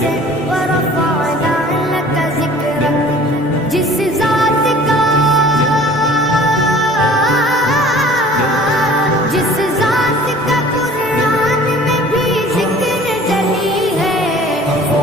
से वरफ़अना लक ज़िक्रक, जिस ज़ात का कुरान में भी ज़िक्र जली है, वो